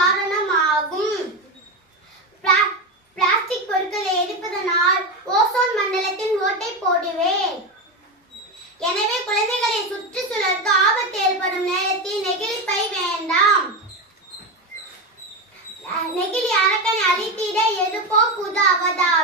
காரணமாகும். பிளாஸ்டிக் பொருட்களை எரிப்பதனால் ஓசோன் மண்டலத்தின் ஓட்டை போடுவேன். எனவே குழந்தைகளை சுற்றுச்சூழலுக்கு ஆபத்து ஏற்படும் நேரத்தில் நெகிழிப்பை வேண்டாம். நெகிழி அரக்கனை அழித்திட எதுப்போ புது அவதாரம்.